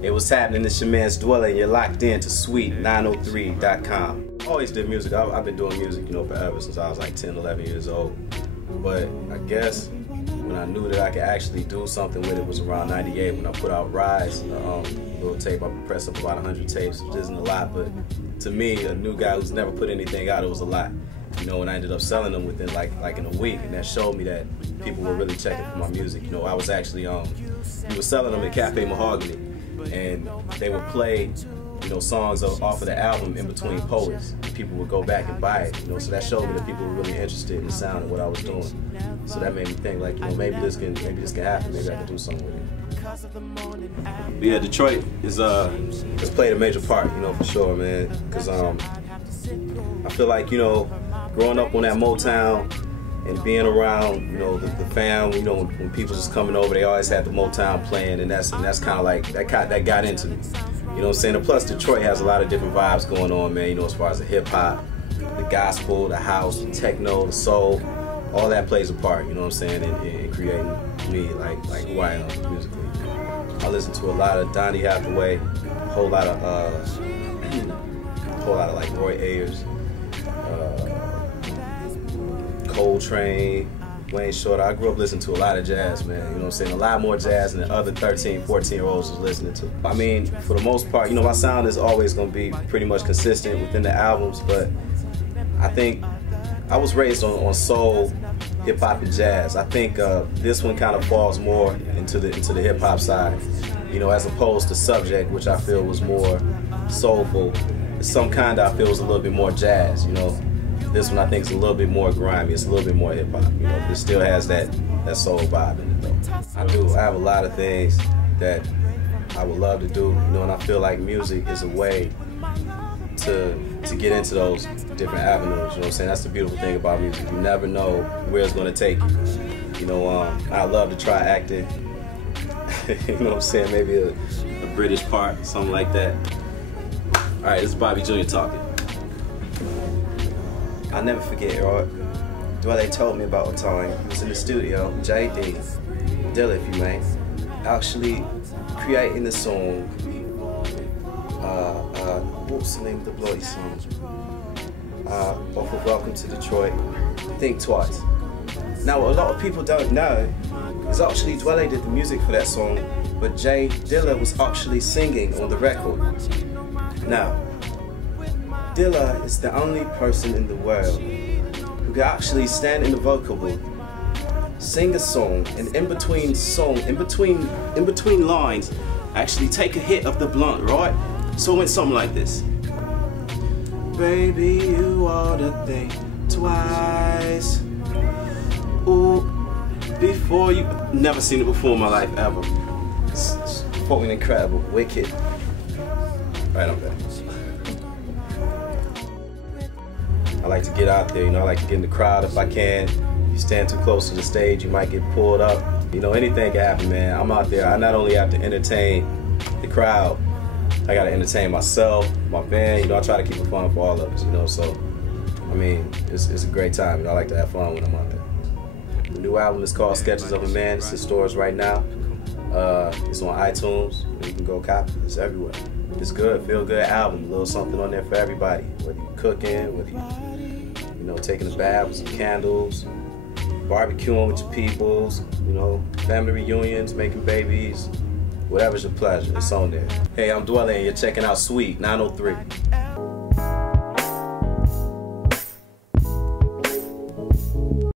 Hey, what's happening? It's your man's Dwele, and you're locked in to sweet903.com. I always did music. I've been doing music, forever, since I was like 10, 11 years old. But I guess when I knew that I could actually do something with it was around 98 when I put out Rise, little tape. I pressed up about 100 tapes, which isn't a lot, but to me, a new guy who's never put anything out, it was a lot. And I ended up selling them within like in a week, and that showed me that people were really checking for my music. I was actually we were selling them at Cafe Mahogany, and they would play songs off of the album in between poets, and people would go back and buy it. So that showed me that people were really interested in the sound of what I was doing. So that made me think, like, maybe this can happen. Maybe I can do something with it. But yeah, Detroit has played a major part, for sure, man. Because I feel like growing up on that Motown and being around the fam, when people just coming over, they always had the Motown playing, and that's kind of like that got into me. You know what I'm saying? And plus, Detroit has a lot of different vibes going on, man, as far as the hip-hop, the gospel, the house, the techno, the soul, all that plays a part, you know what I'm saying, in creating me, like who I am musically. I listen to a lot of Donny Hathaway, a whole lot of like Roy Ayers, Coltrane, Wayne Shorter. I grew up listening to a lot of jazz, man, you know what I'm saying? A lot more jazz than the other 13, 14-year-olds was listening to. I mean, for the most part, my sound is always going to be pretty much consistent within the albums, but I think I was raised on soul, hip-hop, and jazz. I think this one kind of falls more into the hip-hop side, as opposed to Subject, which I feel was more soulful. Some Kind I feel was a little bit more jazz, This one I think is a little bit more grimy. It's a little bit more hip hop. It still has that soul vibe in it though. I have a lot of things that I would love to do, and I feel like music is a way to get into those different avenues. You know what I'm saying? That's the beautiful thing about music. You never know where it's going to take you. I love to try acting. You know what I'm saying? Maybe a British part, something like that. All right, this is Bobby Jr. talking. I'll never forget, right? Dwele told me about a time he was in the studio, JD, Dwele if you may, actually creating the song, what's the name of the bloody song? Off of Welcome to Detroit, Think Twice. Now, what a lot of people don't know is actually Dwele did the music for that song, but J Dilla was actually singing on the record. Now, Dilla is the only person in the world who can actually stand in the vocal booth, sing a song, and in between lines, actually take a hit of the blunt, right? So it went something like this. Baby, you ought to think twice. Ooh, before you... Never seen it before in my life, ever. It's fucking incredible, wicked. Right, I'm back. I like to get out there, I like to get in the crowd if I can. If you stand too close to the stage, you might get pulled up. Anything can happen, man. I'm out there. I not only have to entertain the crowd, I gotta entertain myself, my band. I try to keep it fun for all of us, so I mean, it's a great time. I like to have fun when I'm out there. The new album is called Sketches of a Man. It's in stores right now. It's on iTunes. You can go copy it. It's everywhere. It's good, feel good album. A little something on there for everybody. Whether you're cooking, whether you taking a bath with some candles, barbecuing with your peoples, family reunions, making babies, whatever's your pleasure, it's on there. Hey, I'm Dwele, and you're checking out Sweet 903.